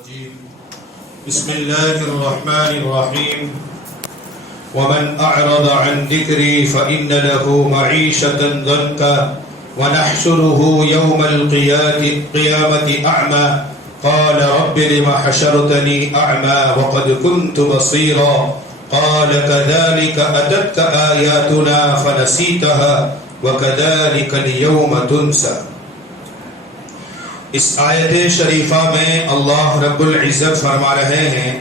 الرجيم بسم الله الرحمن الرحيم ومن أعرض عن ذكري فإن له معيشة ضنكا ونحشره يوم القيامة أعمى قال رب لم حشرتني أعمى وقد كنت بصيرا قال كذلك أتتك آياتنا فنسيتها وكذلك اليوم تنسى. اس آیت شریفہ میں اللہ رب العزت فرما رہے ہیں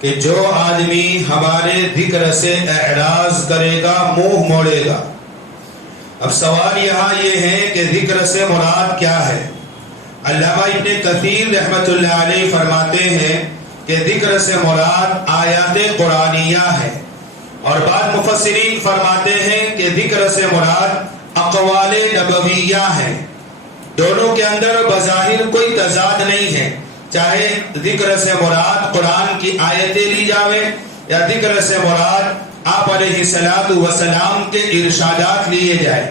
کہ جو آدمی ہمارے ذکر سے اعراض کرے گا، منہ موڑے گا. اب سوال یہاں یہ ہے کہ ذکر سے مراد کیا ہے؟ علامہ ابن کثیر رحمۃ اللہ علیہ فرماتے ہیں کہ ذکر سے مراد آیات قرآنیہ ہے، اور بعض مفسرین فرماتے ہیں کہ ذکر سے مراد اقوال نبویہ ہے. دونوں کے اندر بظاہر کوئی تضاد نہیں ہے، چاہے ذکر سے مراد قرآن کی آیتیں لی جاوے یا ذکر سے مراد آپ علیہ السلام کے ارشادات لیے جائے.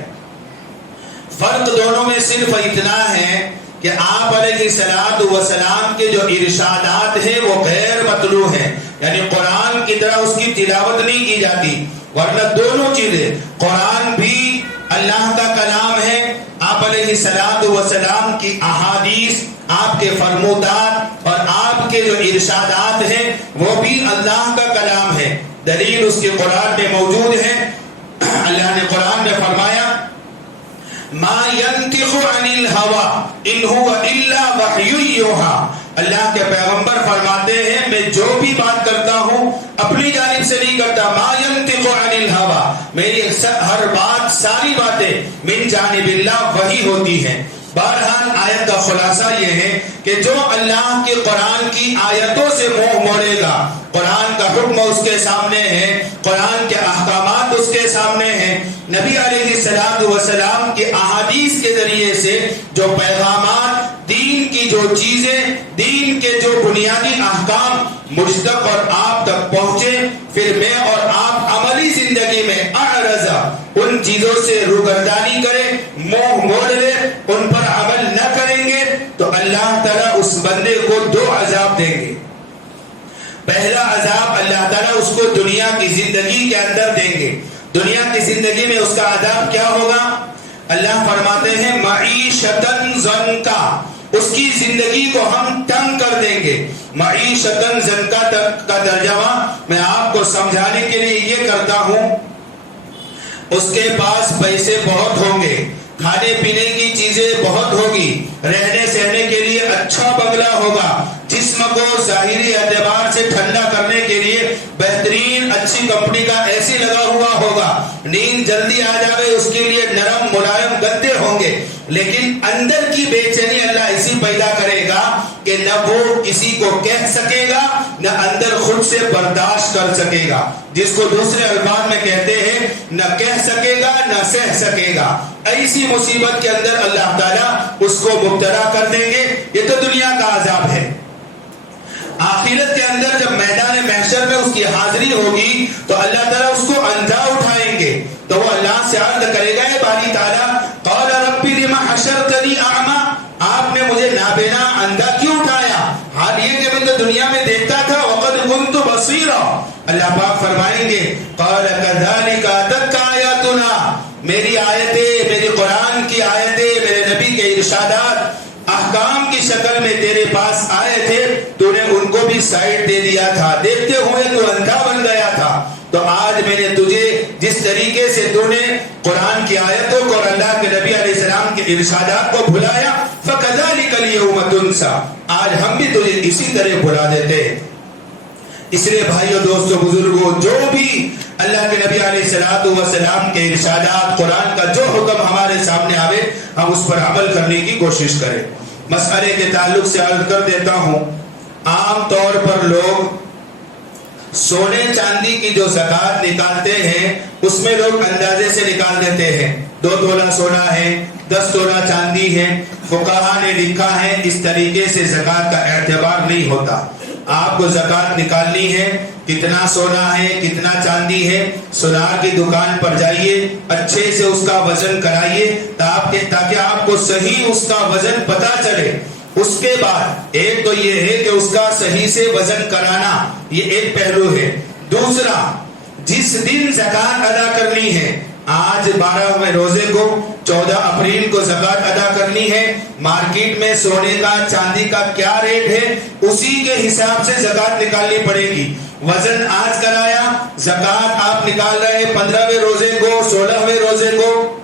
فرق دونوں میں صرف اتنا ہے کہ آپ علیہ السلام کے جو ارشادات ہیں وہ غیر مطلوع ہیں، یعنی قرآن کی طرح اس کی تلاوت نہیں کی جاتی، ورنہ دونوں چیزیں، قرآن بھی اللہ کا کلام ہے، آپ علیہ السلام کی احادیث، آپ کے فرمودات اور آپ کے جو ارشادات ہیں وہ بھی اللہ کا کلام ہے. دلیل اس کے قرآن میں موجود ہے. اللہ نے قرآن میں فرمایا ما ينطق عن الهوى ان هو الا وحی یوحی. اللہ کے پیغمبر فرماتے ہیں میں جو بھی بات کرتا ہوں اپنی جانب سے نہیں کرتا. ما ينطق عن الهوى، میری ہر بات، ساری باتیں من جانب اللہ وحی ہوتی ہیں. بہرحال آیت کا خلاصہ یہ ہے کہ جو اللہ کے قرآن کی آیتوں سے منہ موڑے گا، قرآن کا حکم اس کے سامنے ہے، قرآن کے احکامات اس کے سامنے ہیں، نبی علیہ السلام کی احادیث کے ذریعے سے جو پیغامات، دین کی جو چیزیں، دین کے جو بنیادی احکام مجھ تک اور آپ تک پہنچے، پھر میں اور آپ عملی زندگی میں اعرضا، ان چیزوں سے روگردانی کریں، منہ موڑ لیں، ان پر عمل نہ کریں گے تو اللہ تعالیٰ اس بندے کو دو عذاب دیں گے. پہلا عذاب اللہ تعالیٰ اس کو دنیا کی زندگی کے اندر دیں گے. دنیا کی زندگی میں اس کا عذاب کیا ہوگا؟ اللہ فرماتے ہیں معیشتاً ضنکا، اس کی زندگی کو ہم تنگ کر دیں گے. معیشتاً ضنکا کا ترجمہ میں آپ کو سمجھانے کے لیے یہ کرتا ہوں، اس کے پاس پیسے بہت ہوں گے، کھانے پینے کی چیزیں بہت ہوگی، رہنے سہنے کے لیے اچھا بنگلہ ہوگا، جسم کو ظاہری اعتبار سے ٹھنڈا کرنے کے لیے بہترین اچھی کمپنی کا اے سی لگا ہوا ہوگا، نیند جلدی آ جائے اس کے لیے نرم ملائم گدے ہوں گے، لیکن اندر کی بے چینی اللہ ایسی پیدا کرے گا کہ نہ وہ کسی کو کہہ سکے گا، نہ اندر خود سے برداشت کر سکے گا، جس کو دوسرے الفاظ میں کہتے ہیں نہ کہہ سکے گا نہ سہ سکے گا. ایسی مصیبت کے اندر اللہ تعالیٰ اس کو مبتلا کر دیں گے. یہ تو دنیا کا عذاب ہے. آخرت کے اندر جب میدان محشر میں اس کی حاضری ہوگی تو اللہ تعالیٰ اس کو اندھا اٹھائیں گے تو وہ اللہ سے عرض کرے گا، اے باری تعالیٰ قال رب لم حشرتنی اعمی، آپ نے مجھے نابینا اندھا کیوں اٹھایا، حال یہ کہ میں تو دنیا میں دیکھتا تھا، وقد كنت بصیرا. اللہ پاک فرمائیں گے قال كذلك اتتك آیاتنا، میری آیتیں، میری قرآن کی آیتیں، میرے نبی کے ارشادات احکام کی شکل میں تیرے پاس آئے تھے، تو نے ان کو بھی سائڈ دے دیا تھا، دیکھتے ہوئے تو اندھا بن گیا تھا. تو آج میں نے تجھے جس طریقے سے تو نے قرآن کی آیتوں کو اور اللہ کے نبی علیہ السلام کے ارشادات کو بھلایا، فَكَذَلِكَ الْيَوْمَ تُنْسَى، آج ہم بھی تجھے اسی طرح بھلا دیتے ہیں. اس لیے بھائیو، دوستو، بزرگوں، جو بھی اللہ کے نبی علیہ السلام کے ارشادات، قرآن کا جو حکم ہمارے سامنے آوے، ہم اس پر عمل کرنے کی کوشش کریں. مسئلے کے تعلق سے عرض کر دیتا ہوں، عام طور پر لوگ سونے چاندی کی جو زکوٰۃ نکالتے ہیں اس میں لوگ اندازے سے نکال دیتے ہیں. 2 تولہ سونا ہے، 10 تولہ چاندی ہے. فقہا نے لکھا ہے اس طریقے سے زکوٰۃ کا اعتبار نہیں ہوتا. آپ کو زکوٰۃ نکالنی ہے، کتنا سونا ہے، کتنا چاندی ہے، سونار کی دکان پر جائیے، اچھے سے اس کا وزن کرائیے تاکہ آپ کو صحیح اس کا وزن پتا چلے. اس کے بعد ایک تو یہ ہے کہ اس کا صحیح سے وزن کرانا، یہ ایک پہلو ہے۔ دوسرا، جس دن زکوٰۃ ادا کرنی ہے، آج 12ویں روزے کو 14 اپریل کو زکوٰۃ ادا کرنی ہے، مارکیٹ میں سونے کا چاندی کا کیا ریٹ ہے اسی کے حساب سے زکوٰۃ نکالنی پڑے گی۔ وزن آج کرایا، زکوٰۃ آپ نکال رہے 15ویں روزے کو 16ویں روزے کو،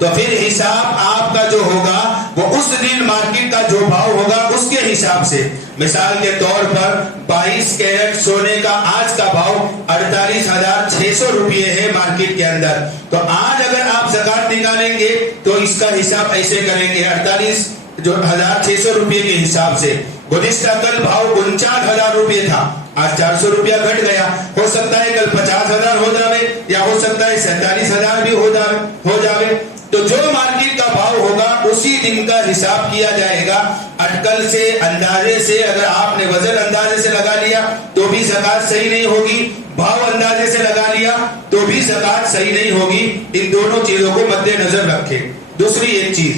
تو پھر حساب آپ کا جو ہوگا وہ اس دن مارکیٹ کا جو بھاؤ ہوگا اس کے حساب سے۔ مثال کے طور پر 22 کیرٹ سونے کا آج کا بھاؤ 48,600 روپے ہے مارکیٹ کے اندر، تو آج اگر آپ زکوٰۃ نکالیں گے تو اس کا حساب ایسے کریں گے 48,600 روپے کے حساب سے۔ گزشتہ کل بھاؤ 49,000 روپے تھا، آج 400 روپیہ گھٹ گیا، ہو سکتا ہے کل 50,000 ہو جاوے یا ہو سکتا ہے 47,000 بھی ہو جاوے، تو جو مارکیٹ کا بھاؤ ہوگا اسی دن کا حساب کیا جائے گا۔ اٹکل سے اندازے سے اگر آپ نے وزن اندازے سے لگا لیا تو بھی زکوٰۃ صحیح نہیں ہوگی، بھاؤ اندازے سے لگا لیا تو بھی زکوٰۃ صحیح نہیں ہوگی۔ ان دونوں چیزوں کو مد نظر رکھیں۔ دوسری ایک چیز،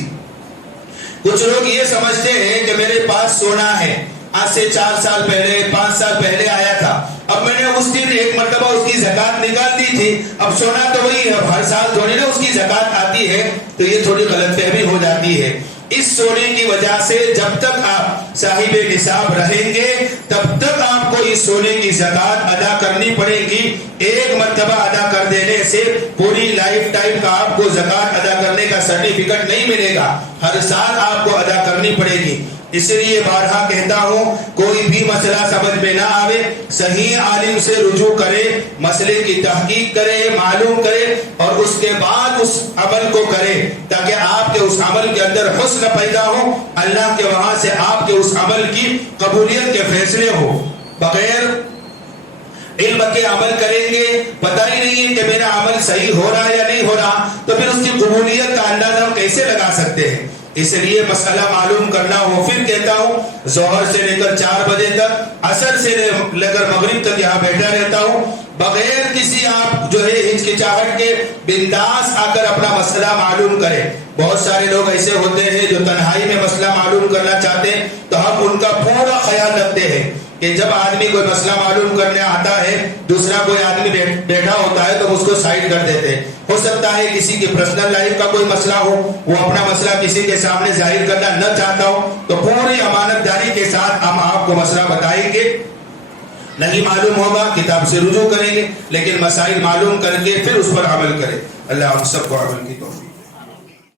کچھ لوگ یہ سمجھتے ہیں کہ میرے پاس سونا ہے، آج سے 4 سال پہلے 5 سال پہلے آیا تھا، اب میں نے اس دن ایک مرتبہ اس کی زکوٰۃ نکال دی تھی، اب سونا تو وہی ہے، ہر سال تھوڑی نا اس کی زکوٰۃ آتی ہے، تو یہ تھوڑی غلط فہمی ہو جاتی ہے۔ اس سونے کی وجہ سے جب تک آپ صاحب نصاب رہیں گے تب تک آپ کو اس سونے کی زکوٰۃ ادا کرنی پڑے گی۔ ایک مرتبہ ادا کر دینے سے پوری لائف ٹائم کا آپ کو زکوٰۃ ادا کرنے کا سرٹیفکیٹ نہیں ملے گا، ہر سال آپ کو ادا کرنی پڑے گی۔ اس لیے بارہا کہتا ہوں، کوئی بھی مسئلہ سمجھ میں نہ آوے صحیح عالم سے رجوع کرے، مسئلے کی تحقیق کرے، معلوم کرے اور اس کے بعد اس عمل کو کرے، تاکہ آپ کے اس عمل کے اندر حسن پیدا ہو، اللہ کے وہاں سے آپ کے اس عمل کی قبولیت کے فیصلے ہو۔ بغیر علم کے عمل کریں گے، پتہ ہی نہیں ہے کہ میرا عمل صحیح ہو رہا ہے یا نہیں ہو رہا، تو پھر اس کی قبولیت کا اندازہ ہم کیسے لگا سکتے ہیں؟ اس لیے مسئلہ معلوم کرنا ہو۔ پھر کہتا ہوں، ظہر سے لے کر 4 بجے تک، عصر سے لے کر مغرب تک یہاں بیٹھا رہتا ہوں، بغیر کسی آپ جو ہے ہچکچاہٹ کے بنداس آ کر اپنا مسئلہ معلوم کریں۔ بہت سارے لوگ ایسے ہوتے ہیں جو تنہائی میں مسئلہ معلوم کرنا چاہتے ہیں، تو ہم ان کا پورا خیال رکھتے ہیں کہ جب آدمی کوئی مسئلہ معلوم کرنے آتا ہے، دوسرا کوئی آدمی بیٹھا ہوتا ہے تو اس کو سائڈ کر دیتے ہیں۔ ہو سکتا ہے کسی کی پرسنل لائف کا کوئی مسئلہ ہو، وہ اپنا مسئلہ کسی کے سامنے ظاہر کرنا نہ چاہتا ہو، تو پوری امانت داری کے ساتھ ہم آپ کو مسئلہ بتائیں گے۔ نہیں معلوم ہوگا کتاب سے رجوع کریں گے، لیکن مسائل معلوم کر کے پھر اس پر عمل کریں۔ اللہ ہم سب کو عمل کی توفیق۔